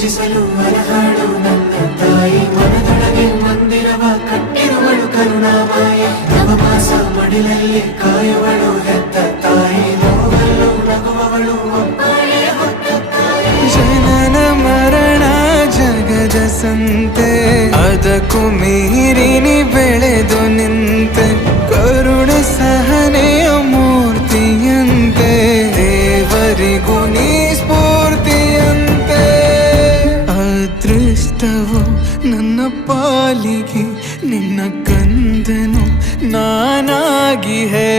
ಪೂಜಿಸಲು ಅರಹಾಳು ನನ್ನ ತಾಯಿ. ಮನದೊಳಗೆ ಮಂದಿರವ ಕಟ್ಟಿರುವಳು ಕರುಣಾಮಾಯಿ. ನವಮಾಸ ಮಡಿಲಲ್ಲಿ ಕಾಯುವಳು ಹೆತ್ತ ತಾಯಿ. ನೋವಲು ನಗುವವಳು ಜನನ ಮರಣ ಜಗದ ಸಂತೆ. ಅದಕ್ಕೂ ಮೀರಿನಿ ಬೆಳೆದು ನಿಂತೆ. ಕರುಣೆ ಸಹನೆಯ ನನ್ನ ಪಾಲಿಗೆ ನಿನ್ನ ಕಂದನು ನಾನಾಗಿ ಹೇ